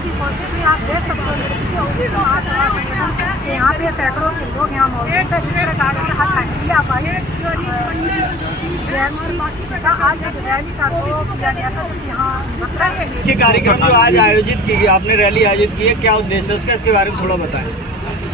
जी पहुँचे थे। आप देख सकते हो यहाँ पे सैकड़ों के लोग यहाँ मौजूद है। जिस तरह गाड़ी के हाथ हंडिया पाई आज रैली का वो किया गया था यहाँ ये कार्यक्रम जो आज आयोजित की गई, आपने रैली आयोजित की है, क्या उद्देश्य है उसका, इसके बारे में थोड़ा बताएं।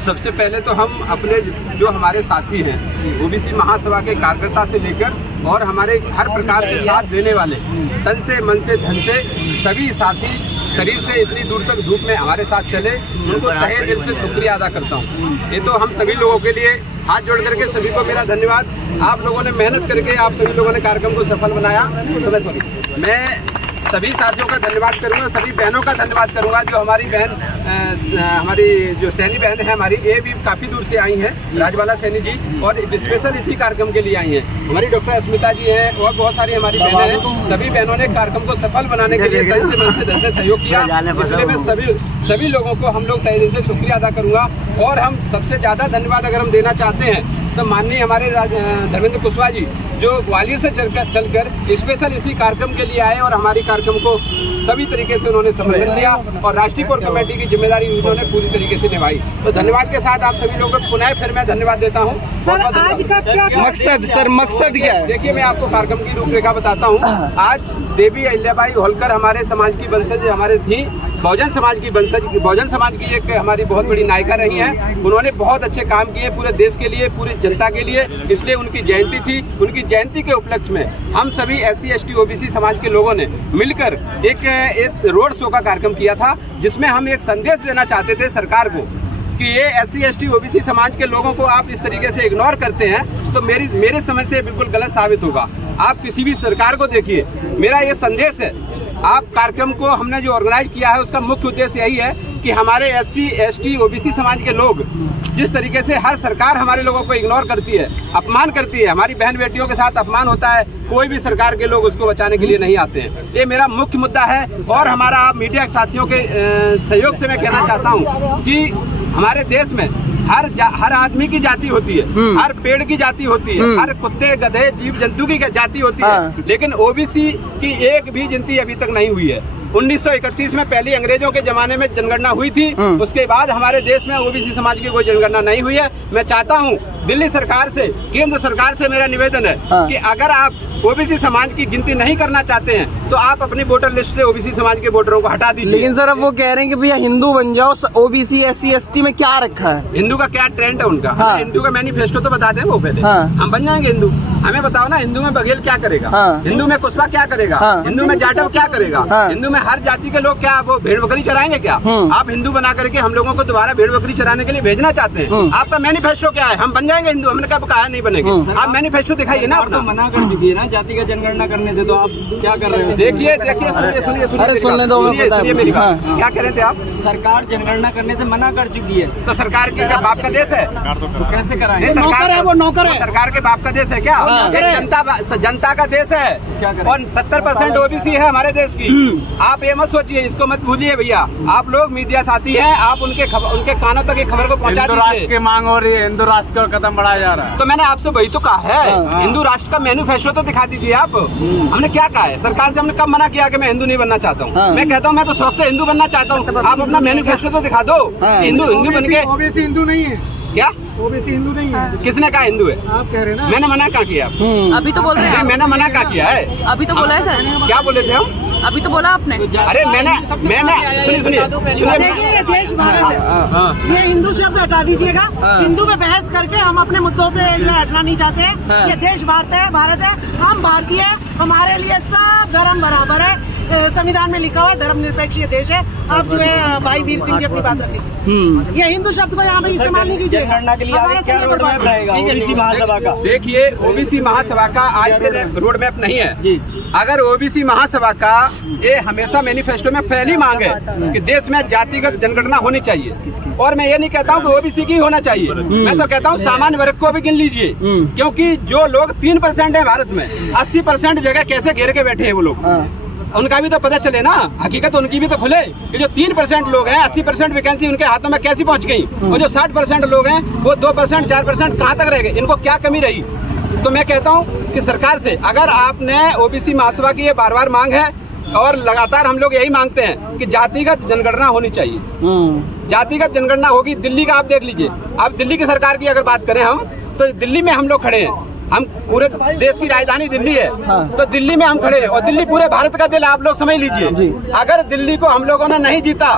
सबसे पहले तो हम अपने जो हमारे साथी हैं ओबीसी महासभा के कार्यकर्ता से लेकर और हमारे हर प्रकार से साथ देने वाले तन से मन से धन से सभी साथी शरीर से इतनी दूर तक धूप में हमारे साथ चले, उनको तहे दिल से शुक्रिया अदा करता हूँ। ये तो हम सभी लोगों के लिए हाथ जोड़ करके सभी को मेरा धन्यवाद। आप लोगों ने मेहनत करके आप सभी लोगों ने कार्यक्रम को सफल बनाया। तो मैं सभी साथियों का धन्यवाद करूंगा, सभी बहनों का धन्यवाद करूंगा जो हमारी बहन हमारी जो सैनी बहन है हमारी, ये भी काफ़ी दूर से आई हैं, राजबाला सैनी जी, और स्पेशल इसी कार्यक्रम के लिए आई हैं। हमारी डॉक्टर अस्मिता जी हैं और बहुत सारी हमारी बहनें हैं। सभी बहनों ने कार्यक्रम को सफल बनाने के लिए तन से मन से धन से सहयोग किया। इसलिए मैं सभी लोगों को हम लोग तहे दिल से शुक्रिया अदा करूँगा। और हम सबसे ज़्यादा धन्यवाद अगर हम देना चाहते हैं तो माननीय हमारे धर्मेंद्र कुशवाहा जी जो ग्वालियर से चलकर स्पेशल इसी कार्यक्रम के लिए आए और हमारी कार्यक्रम को सभी तरीके से उन्होंने समर्थन दिया और राष्ट्रीय कोर कमेटी की जिम्मेदारी उन्होंने पूरी तरीके से निभाई। तो धन्यवाद के साथ आप सभी लोगों को पुनः फिर मैं धन्यवाद देता हूँ। मकसद क्या है? देखिए मैं आपको कार्यक्रम की रूपरेखा बताता हूँ। आज देवी अहिल्याबाई होलकर हमारे समाज की वंशज हमारे थी, बहुजन समाज की एक हमारी बहुत बड़ी नायिका रही हैं। उन्होंने बहुत अच्छे काम किए पूरे देश के लिए, पूरी जनता के लिए। इसलिए उनकी जयंती थी। उनकी जयंती के उपलक्ष्य में हम सभी SC ST OBC समाज के लोगों ने मिलकर एक रोड शो का कार्यक्रम किया था, जिसमें हम एक संदेश देना चाहते थे सरकार को कि ये SC ST OBC समाज के लोगों को आप इस तरीके से इग्नोर करते हैं तो मेरे समझ से बिल्कुल गलत साबित होगा। आप किसी भी सरकार को देखिए, मेरा ये संदेश है। आप कार्यक्रम को हमने जो ऑर्गेनाइज किया है उसका मुख्य उद्देश्य यही है कि हमारे SC ST OBC समाज के लोग जिस तरीके से हर सरकार हमारे लोगों को इग्नोर करती है, अपमान करती है, हमारी बहन बेटियों के साथ अपमान होता है, कोई भी सरकार के लोग उसको बचाने के लिए नहीं आते हैं। ये मेरा मुख्य मुद्दा है। और हमारा मीडिया साथियों के सहयोग से मैं कहना चाहता हूँ कि हमारे देश में हर आदमी की जाति होती है, हर पेड़ की जाति होती है, हर कुत्ते गधे जीव जंतु की जाति होती है, लेकिन OBC की एक भी गिनती अभी तक नहीं हुई है। 1931 में पहली अंग्रेजों के जमाने में जनगणना हुई थी, उसके बाद हमारे देश में OBC समाज की कोई जनगणना नहीं हुई है। मैं चाहता हूं दिल्ली सरकार से, केंद्र सरकार से मेरा निवेदन है कि अगर आप OBC समाज की गिनती नहीं करना चाहते हैं तो आप अपनी वोटर लिस्ट से OBC समाज के वोटरों को हटा दीजिए। लेकिन सर अब वो कह रहे हैं कि भैया हिंदू बन जाओ, OBC SC ST में क्या रखा है? हिंदू का क्या ट्रेंड है उनका? हिंदू का मैनिफेस्टो तो बता दें वो पहले। हम बन जाएंगे हिंदू। हमें बताओ ना, हिंदू में बघेल क्या करेगा, हिंदू में कुशवाहा क्या करेगा, हिंदू में जाटव क्या करेगा, हिंदू में हर जाति के लोग क्या वो भेड़ बकरी चराएंगे क्या? आप हिंदू बना करके हम लोगों को दोबारा भेड़ बकरी चराने के लिए भेजना चाहते हैं? आपका मैनिफेस्टो क्या है? हम बन जाएंगे हिंदू। हमने कब कहा नहीं बनेंगे? आप मैनिफेस्टो दिखाइए ना। तो मना कर चुकी है ना जाति का जनगणना करने से, तो आप क्या कर रहे हो? देखिए सुनिए मेरी बात। क्या कह रहे थे आप? सरकार जनगणना करने से मना कर चुकी है, तो सरकार की क्या बाप का देश है? तो कैसे कराएंगे? नौकर है, वो नौकर है। सरकार के बाप का देश है क्या? जनता का देश है और 70% OBC है हमारे देश की। आप ये मत सोचिए, इसको मत भूलिए भैया। आप लोग मीडिया साथी हैं, आप उनके कानों तक ये खबर को पहुंचा दीजिए। राष्ट्र की मांग हो रही है, हिंदू राष्ट्र का कदम बढ़ाया जा रहा है। तो मैंने आपसे वही तो कहा है, हिंदू राष्ट्र का मैनिफेस्टो तो दिखा दीजिए आप। हमने क्या कहा है? सरकार से हमने कब मना किया कि मैं हिंदू नहीं बनना चाहता हूँ? मैं कहता हूँ मैं तो शौक से हिंदू बनना चाहता हूँ। आप अपना मैनिफेस्टो तो दिखा दो। हिंदू बन के OBC हिंदू नहीं है क्या? OBC हिंदू नहीं है। किसने कहा हिंदू है? आप कह रहे हैं ना। मैंने मना कहाँ किया? अभी तो बोल रहे हैं। मैंने मना कहाँ किया है? अभी तो बोला है सर। क्या बोले थे हम? अभी तो बोला आपने। अरे मैंने सुनिए देखिए ये देश भारत है, ये हिंदू शब्द हटा दीजिएगा। हिंदू पे बहस करके हम अपने मुद्दों से हटना नहीं चाहते। ये देश भारत है, हम भारतीय, हमारे लिए सब धर्म बराबर है। संविधान में लिखा हुआ है धर्मनिरपेक्ष ये देश है। आप जो है भाई वीर सिंह जी अपनी बात रखिए। ये हिंदू शब्द को यहाँ पे इस्तेमाल नहीं कीजिए। देखिए OBC महासभा का आज से रोड मैप नहीं है। अगर OBC महासभा का ये हमेशा मैनिफेस्टो में पहली मांग है कि देश में जातिगत जनगणना होनी चाहिए। और मैं ये नहीं कहता हूँ कि OBC की होना चाहिए, मैं तो कहता हूँ सामान्य वर्ग को भी गिन लीजिए। क्योंकि जो लोग 3% है भारत में, 80% जगह कैसे घेर के बैठे हैं वो लोग, उनका भी तो पता चले ना। हकीकत उनकी भी तो खुले कि जो 3% लोग हैं, 80% वैकेंसी उनके हाथों में कैसी पहुंच गई, और जो 60% लोग हैं वो 2% 4% कहाँ तक रह गए? इनको क्या कमी रही? तो मैं कहता हूँ कि सरकार से अगर आपने OBC महासभा की ये बार बार मांग है और लगातार हम लोग यही मांगते हैं कि जातिगत जनगणना होनी चाहिए। जातिगत जनगणना होगी। दिल्ली का आप देख लीजिए, आप दिल्ली की सरकार की अगर बात करें हम, तो दिल्ली में हम लोग खड़े हैं। हम पूरे देश की राजधानी दिल्ली है, तो दिल्ली में हम खड़े हैं और दिल्ली पूरे भारत का दिल, आप लोग समझ लीजिए। अगर दिल्ली को हम लोगों ने नहीं जीता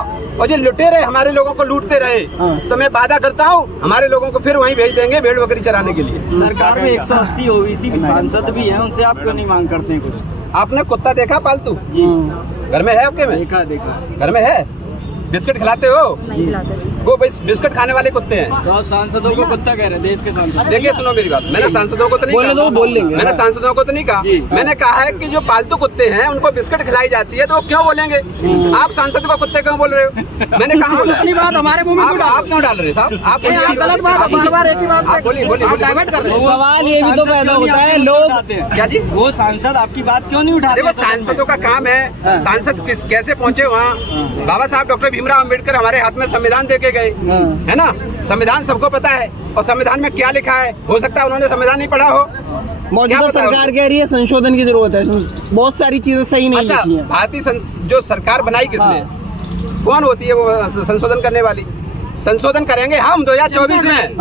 और ये लुटेरे हमारे लोगों को लूटते रहे, तो मैं वादा करता हूँ हमारे लोगों को फिर वहीं भेज देंगे भेड़ बकरी चराने के लिए। सरकार में 180 ओबीसी सांसद भी हैं, उनसे आप क्यों नहीं मांग करते हैं कुछ? आपने कुत्ता देखा पालतू? जी, घर में है आपके में? देखा। घर में है? बिस्किट खिलाते हो? नहीं खिलाते। वो बिस्किट खाने वाले कुत्ते हैं। तो आप सांसदों को कुत्ता कह रहे हैं, देश के सांसद। देखिए सुनो मेरी बात, मैंने सांसदों को तो नहीं कहा, बोल लेंगे। मैंने सांसदों को तो नहीं कहा, मैंने कहा है कि जो पालतू कुत्ते हैं उनको बिस्किट खिलाई जाती है तो वो क्यों बोलेंगे? आप सांसद को कुत्ते क्यों बोल रहे हो? मैंने कहा अपनी बात हमारे मुंह में आप क्यों डाल रहे साहब? आप गलत बात बार एक ही बात बोलिए डाइवर्ट कर रहे हैं। सवाल ये भी तो पैदा होता है, लोग क्या जी? वो सांसद आपकी बात क्यों नहीं उठाते? देखो सांसदों का काम है, सांसद कैसे पहुंचे वहाँ। बाबा साहब डॉक्टर भीमराव अम्बेडकर हमारे हाथ में संविधान देके गए, है ना? संविधान सबको पता है और संविधान में क्या लिखा है। हो सकता है उन्होंने संविधान नहीं पढ़ा हो। मौजूदा सरकार कह रही है संशोधन की जरूरत है, बहुत सारी चीजें सही नहीं लिखी हैं। भारतीय जो सरकार बनाई किसने? कौन होती है वो संशोधन करने वाली? संशोधन करेंगे हम 2024 में,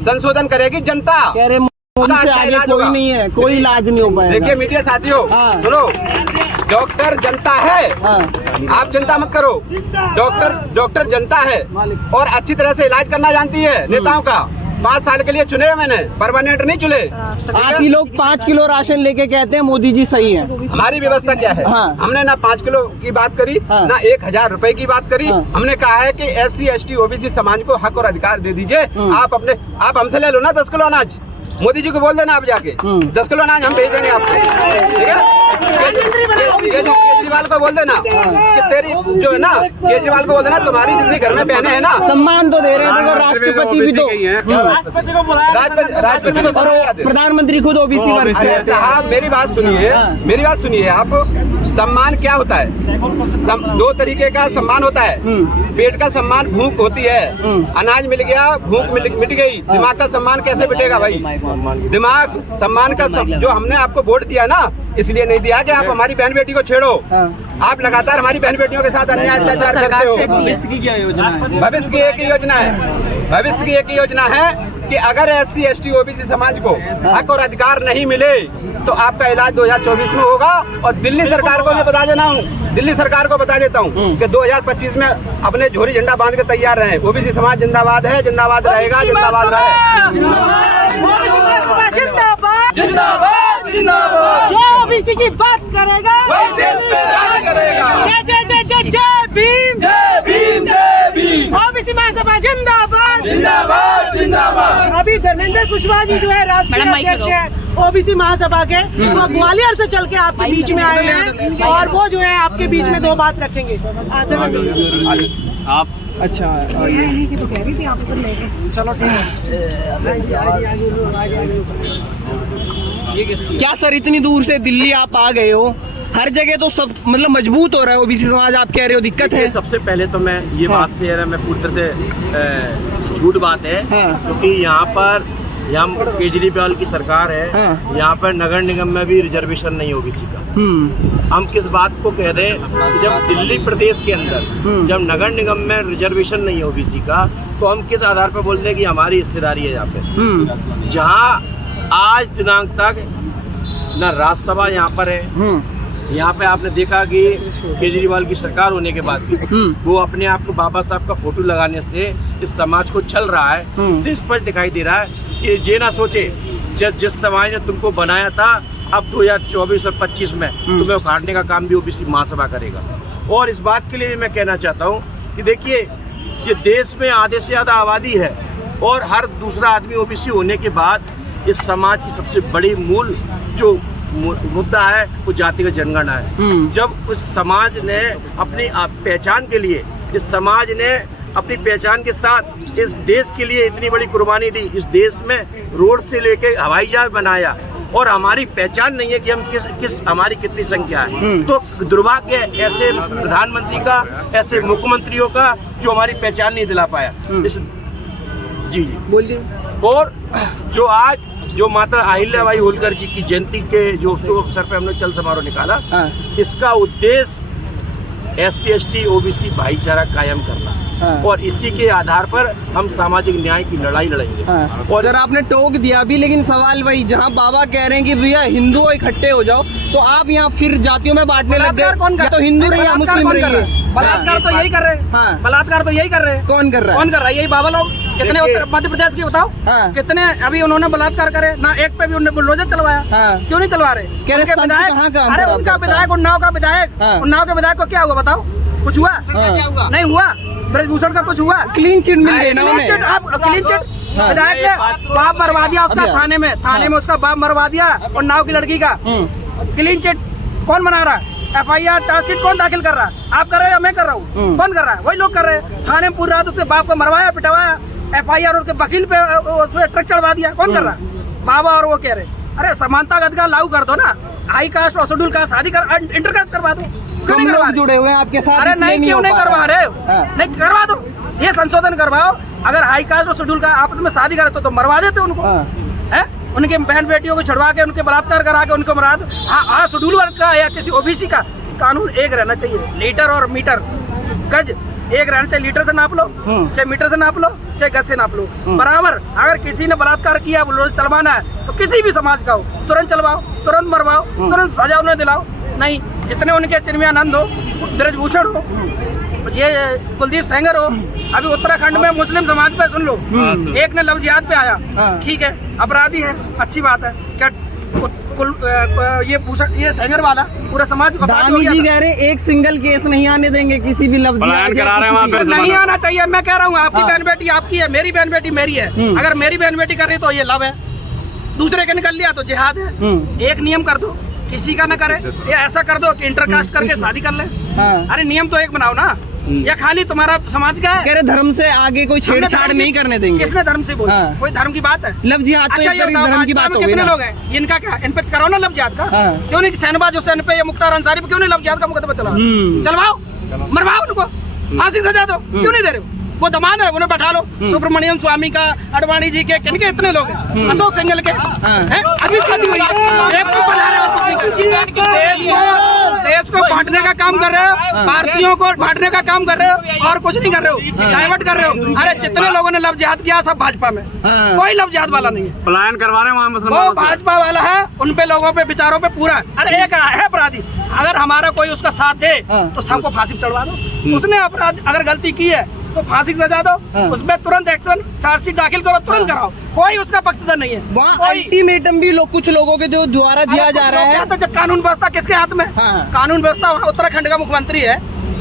संशोधन करेगी जनता। कह रहे मोदी से आगे कोई नहीं है, कोई इलाज नहीं हो पाएगा। देखिए मीडिया साथियों, सुनो, डॉक्टर जनता है, आप चिंता मत करो। डॉक्टर जनता है और अच्छी तरह से इलाज करना जानती है। नेताओं का 5 साल के लिए चुने मैंने, परमानेंट नहीं चुने। आप ही लोग 5 किलो राशन लेके कहते हैं मोदी जी सही है। हमारी व्यवस्था क्या है? हमने ना 5 किलो की बात करी, ना 1000 रुपए की बात करी। हमने कहा है कि SC ST OBC समाज को हक और अधिकार दे दीजिए। आप हमसे ले लो ना 10 किलो अनाज, मोदी जी को बोल देना आप जाके 10 किलो अनाज हम भेज देंगे आपको, ठीक है? केजरीवाल को बोल देना कि तेरी जो है ना, केजरीवाल को बोल देना तुम्हारी जितनी घर में बहनें है ना, सम्मान तो दे रहे हैं। राष्ट्रपति भी तो, राष्ट्रपति को प्रधानमंत्री खुद OBC वर्ग से। साहब मेरी बात सुनिए आप। सम्मान क्या होता है? 2 तरीके का सम्मान होता है। पेट का सम्मान भूख होती है, अनाज मिल गया भूख मिट गई। दिमाग का सम्मान कैसे मिटेगा भाई? दिमाग सम्मान का जो हमने आपको वोट दिया ना, इसलिए नहीं दिया कि आप हमारी बहन बेटी को छेड़ो। आप लगातार हमारी बहन बेटियों के साथ अन्याय अत्याचार करते हो। भविष्य की क्या योजना है? भविष्य की एक ही योजना है कि अगर SC ST OBC समाज को हक और अधिकार नहीं मिले तो आपका इलाज 2024 में होगा। और दिल्ली सरकार को मैं बता देता हूँ कि 2025 में अपने झोरी झंडा बांध के तैयार रहे। OBC समाज जिंदाबाद है, जिंदाबाद रहेगा, जिंदाबाद रहे। जो OBC की बात करेगा वही देश पे राज करेगा। जय भीम, जय भीम, जय भीम। OBC महासभा जिंदाबाद, जिंदाबाद, जिंदाबाद। अभी धर्मेंद्र कुशवाहा जी जो है राष्ट्रीय अध्यक्ष है OBC महासभा के, वो ग्वालियर से चल के आपके बीच में आए हैं और वो जो है आपके बीच में 2 बात रखेंगे। आप अच्छा तो कह रही थी आप चलो क्या सर, इतनी दूर से दिल्ली आप आ गए हो, हर जगह तो सब मतलब मजबूत हो रहा है OBC समाज, आप कह रहे हो दिक्कत है? सबसे पहले तो मैं ये बात से मैं पूरी तरह से झूठ बात है, क्योंकि यहाँ केजरीवाल की सरकार है, यहाँ पर नगर निगम में भी रिजर्वेशन नहीं OBC का। हम किस बात को कह दें कि जब दिल्ली प्रदेश के अंदर जब नगर निगम में रिजर्वेशन नहीं है OBC का, तो हम किस आधार पर बोलते हैं कि हमारी हिस्सेदारी है यहाँ पे? जहाँ आज दिनांक तक न राज्यसभा यहाँ पर है, यहाँ पे आपने देखा कि केजरीवाल की सरकार होने के बाद भी वो अपने आप को बाबा साहब का फोटो लगाने से इस समाज को छल रहा है। इससे स्पष्ट दिखाई दे रहा है कि ये ना सोचे जिस समाज ने तुमको बनाया था, अब 2024 और 25 में तुम्हें उखाड़ने का काम भी OBC महासभा करेगा। और इस बात के लिए भी मैं कहना चाहता हूँ कि देखिए, ये देश में आधे से ज़्यादा आबादी है और हर दूसरा आदमी OBC होने के बाद इस समाज की सबसे बड़ी मूल जो मुद्दा है वो जातिगत जनगणना है। जब उस समाज ने अपनी पहचान के लिए, इस समाज ने अपनी पहचान के साथ इस देश के लिए इतनी बड़ी कुर्बानी दी, इस देश में रोड से लेके हवाई जहाज बनाया और हमारी पहचान नहीं है कि हम किस हमारी कितनी संख्या है, तो दुर्भाग्य है ऐसे प्रधानमंत्री का, ऐसे मुख्यमंत्रियों का जो हमारी पहचान नहीं दिला पाया। जी बोलिए। और जो आज जो माता अहिल्याबाई होलकर जी की जयंती के जो शुभ अवसर पे हमने चल समारोह निकाला, इसका उद्देश्य SC/ST OBC भाईचारा कायम करना और इसी के आधार पर हम सामाजिक न्याय की लड़ाई लड़ेंगे। और सर आपने टोक दिया भी, लेकिन सवाल वही, जहाँ बाबा कह रहे हैं कि भैया हिंदू इकट्ठे हो जाओ, तो आप यहाँ फिर जातियों में बांटने लग गए। या तो हिंदू रहिए, मुस्लिम रहिए। बलात्कार तो यही कर रहे हैं, बलात्कार तो यही कर रहे हैं। कौन कर रहा है? कौन कर रहा है? यही बाबा लोग। कितने उत्तर मध्य प्रदेश के बताओ, कितने अभी उन्होंने बलात्कार करे ना, एक पे भी उन्होंने बुलडोजर चलवाया। क्यों नहीं चलवा रहे? विधायक, अरे उनका विधायक, उन्नाव का विधायक, उन्नाव के विधायक को क्या हुआ बताओ? कुछ हुआ? नहीं हुआ। ब्रजभूषण का कुछ हुआ? क्लीन चिट मिल गई ना उन्हें। आप क्लीन चिट, विधायक ने बाप मरवा दिया उसका, थाने में उसका बाप मरवा दिया, और नाव की लड़की का क्लीन चिट कौन बना रहा है? FIR चार्जशीट कौन दाखिल कर रहा है? आप कर रहे हो या मैं कर रहा हूँ? कौन कर रहा है? वही लोग कर रहे हैं। थाने में पूरी रात उसके बाप को मरवाया, पिटवाया, FIR और उसके वकील पे उसमें ट्रक चढ़वा दिया। कौन कर रहा है? बाबा और वो कह रहे, अरे समानता का लागू कर दो ना, हाई कास्ट और शेड्यूल कास्ट शादी कर, इंटरकास्ट करवा दो। क्यों नहीं करवा? जुड़े हुए हैं आपके साथ। अरे नहीं, क्यों नहीं करवा रहे? नहीं करवा दो, ये संशोधन करवाओ। अगर हाई कास्ट और शेड्यूल का आपस में शादी करे तो मरवा देते उनको, है? उनके बहन बेटियों को छुड़वा के, उनके बलात्कार करा के उनको मरा दो। हाँ, शेड्यूल वर्ग का या किसी OBC का कानून एक रहना चाहिए। लीटर और मीटर, गज एक रहना चाहिए। लीटर से नाप लो, चाहे मीटर से नाप लो, चाहे गज से नाप लो, बराबर। अगर किसी ने बलात्कार किया, चलवाना है तो किसी भी समाज का हो, तुरंत चलवाओ, तुरंत मरवाओ, तुरंत सजा उन्हें दिलाओ। नहीं, जितने उनके चिन्मयानंद हो, ब्रजभूषण हो, ये कुलदीप सेंगर हो, अभी उत्तराखंड में मुस्लिम समाज पे सुन लो, एक ने लव जिहाद पे आया, ठीक है, अपराधी है, अच्छी बात है। क्या ये सेंगर वाला पूरा समाज दानी जी कह रहे हैं एक सिंगल केस नहीं आने देंगे किसी भी लव जिहाद। नहीं आना चाहिए। मैं कह रहा हूँ, आपकी बहन बेटी आपकी है, मेरी बहन बेटी मेरी है। अगर मेरी बहन बेटी कर रही तो ये लव है, दूसरे के निकल लिया तो जिहाद है। एक नियम कर दो, किसी का न करे, या ऐसा कर दो कि इंटरकास्ट करके शादी कर ले। अरे नियम तो एक बनाओ ना, या खाली तुम्हारा समाज का है? कह रहे धर्म से आगे कोई छेड़छाड़ नहीं करने देंगे। किसने धर्म से बोला? कोई धर्म की बात है? लव जिहाद तो एक धर्म की बात हो गई। कितने लोग हैं? इनका क्या? इन पे कराओ ना लव जिहाद का। क्यों नहीं सैनबाज हुसैन पे या मुख्तार अंसारी पे क्यों नहीं लव जिहाद का मुकदमा चलाओ? चलवाओ, मरवाओ उनको, फांसी सजा दो। क्यों नहीं दे रहे हो? वो दमान है, उन्हें बैठा लो। सुब्रमण्यम स्वामी का, अडवाणी जी के, किनके इतने लोग हैं? अशोक सिंघल के हैं? अभी शादी हुई है, एक को बना रहे हो। देश को बांटने का काम कर रहे हो, भारतीयों को बांटने का काम कर रहे हो, और कुछ नहीं कर रहे हो, डाइवर्ट कर रहे हो। अरे जितने लोगों ने लव जिहाद किया सब भाजपा में, कोई लव जिहाद वाला नहीं है। पलायन करवा रहे हैं वहाँ मुसलमानों वो भाजपा वाला है, उन पे लोगों पे विचारों पे पूरा। अरे एक है अपराधी, अगर हमारा कोई उसका साथ दे तो सबको फांसी चढ़वा दो। उसने अपराध अगर गलती की है तो फांसी सजा दो, उसमें तुरंत एक्शन, चार्जशीट दाखिल करो, तुरंत कराओ। कोई उसका पक्षधर नहीं है। वहाँ अल्टीमेटम भी लोग, कुछ लोगों के द्वारा दिया जा रहा है। तो जब कानून व्यवस्था किसके हाथ में? कानून व्यवस्था उत्तराखंड का मुख्यमंत्री है,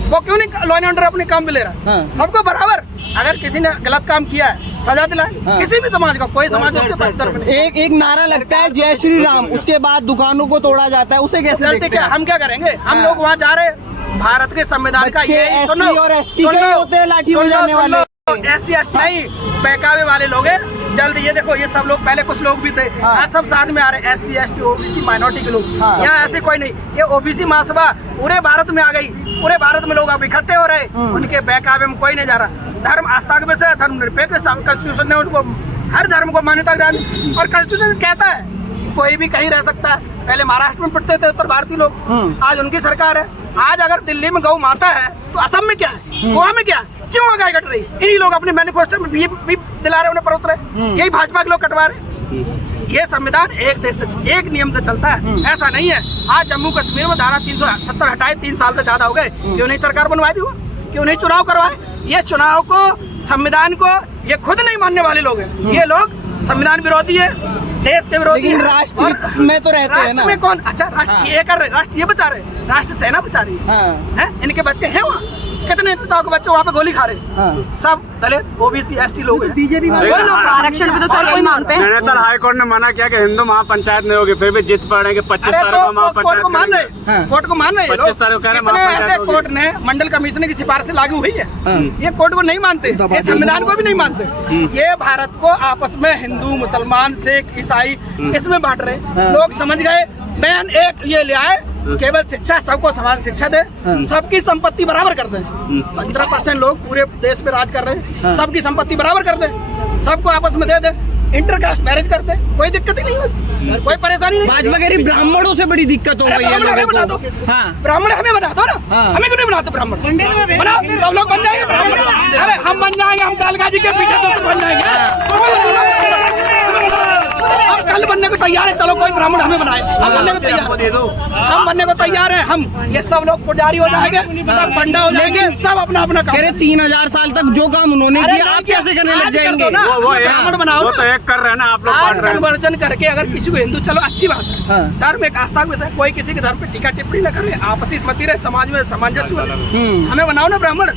वो क्यों नहीं लॉ एंड ऑर्डर अपने काम पे ले रहा है? सबको बराबर। अगर किसी ने गलत काम किया है, सजा दिलाए। किसी भी समाज का, कोई समाज उसके पक्षधर में नहीं। एक नारा लगता है जय श्री राम, उसके बाद दुकानों को तोड़ा जाता है, उसे कैसे देखते हैं? क्या हम क्या करेंगे? हम लोग वहाँ जा रहे हैं, भारत के संविधान का ये SC और ST के होते हैं लाठी बजाने वाले। SC ST नहीं, बहकावे वाले लोग हैं। जल्द ये देखो, ये सब लोग, पहले कुछ लोग भी थे, आज सब साथ में आ रहे हैं। SC ST OBC माइनॉरिटी के लोग, यहाँ ऐसे कोई नहीं। ये OBC महासभा पूरे भारत में आ गई, पूरे भारत में लोग अब इकट्ठे हो रहे, उनके बहकावे में कोई नहीं जा रहा। धर्म आस्था के विषय, धर्म निरपेक्ष, कॉन्स्टिट्यूशन ने उनको हर धर्म को मान्यता दी, और कॉन्स्टिट्यूशन कहता है कोई भी कहीं रह सकता है। पहले महाराष्ट्र में पढ़ते थे उत्तर भारतीय लोग, आज उनकी सरकार है। आज अगर दिल्ली में गौ माता है तो असम में क्या है, गोवा में क्या है? क्यों गाय कट रही? इन्हीं लोग अपने मैनिफेस्टो में भी दिला रहे, उन्हें परोस रहे। यही भाजपा के लोग कटवा रहे। ये संविधान एक देश से, एक नियम से चलता है, ऐसा नहीं है। आज जम्मू कश्मीर में धारा 370 हटाए, 3 साल से ज्यादा हो गए, क्यों नहीं सरकार बनवा दी? क्यों नहीं चुनाव करवाए? ये चुनाव को, संविधान को ये खुद नहीं मानने वाले लोग हैं। ये लोग संविधान विरोधी है, देश के विरोधी है। राष्ट्र में तो रहते हैं ना। राष्ट्र में कौन? अच्छा, राष्ट्र ये कर रहे, राष्ट्र ये बचा रहे, राष्ट्र सेना बचा रही है। इनके बच्चे हैं वहाँ, कितने नेताओं के बच्चे वहाँ पे गोली खा रहे, सब दलित OBC ST लोग हैं। आरक्षण भी तो सर यही मानते हैं। नैनीताल हाईकोर्ट ने मना किया कि हिंदू महापंचायत नहीं होगी, फिर भी जित पड़ेंगे 25 तारीख को महापंचायत। कोर्ट को मान रहे, कोर्ट को मान रहे। 25 तारीख को कितने ऐसे कोर्ट ने, मंडल कमीशन की सिफारिश से लागू हुई है, ये कोर्ट को नहीं मानते, ये संविधान को भी नहीं मानते। ये भारत को आपस में हिंदू, मुसलमान, सिख, ईसाई इसमें बांट रहे। लोग समझ गए, बैन एक ये ले आए, केवल शिक्षा, सबको समान शिक्षा दे, सबकी संपत्ति बराबर कर दे। 15% लोग पूरे देश पे राज कर रहे हैं, सबकी संपत्ति बराबर कर दे, सबको आपस में दे दे। इंटरकास्ट मैरिज करते हैं, कोई दिक्कत ही नहीं होगी, कोई परेशानी नहीं। भाजपा कह रही ब्राह्मणों से बड़ी दिक्कत हो गई है लोगों को। हाँ ब्राह्मण हमें बना दो ना, हमें क्यों नहीं बनाते ब्राह्मण? बनाओ, सब लोग बन जाएंगे ब्राह्मण। अरे हम बन जाएंगे, हम कालका जी के पीछे तो बन जाएंगे। हम कल बनने को तैयार है, चलो कोई ब्राह्मण हमें बनाए, हम बनने को तैयार, दे दो। हम बनने को तैयार है। हम ये सब लोग पुजारी हो जाएंगे, सब पंडा हो जाएंगे, सब अपना अपना काम। कह रहे 3000 साल तक जो काम उन्होंने किया आप कैसे करने लग जाएंगे? ब्राह्मण बनाओ, वो तो एक कर रहे हैं ना आप लोग, आज बांट रहे हैं। कन्वर्जन करके अगर किसी को हिंदू, चलो अच्छी बात है, धर्म एक आस्था में से कोई किसी के धर्म पे टीका टिप्पणी न करे, आपसी सहमति रहे, समाज में सामंजस्य बने। हमें बनाओ ना ब्राह्मण,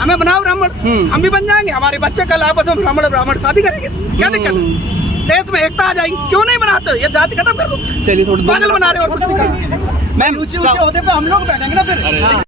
हमें बनाओ ब्राह्मण, हम भी बन जाएंगे। हमारे बच्चे कल आपस में ब्राह्मण शादी करेंगे, क्या दिक्कत है? देश में एकता आ जाएगी, क्यों नहीं बनाते? ये जाति खत्म कर दो। चलिए थोड़ी पागल बना रहे हो। मैम ऊंचे ऊंचे होते पे हम लोग बैठेंगे ना फिर।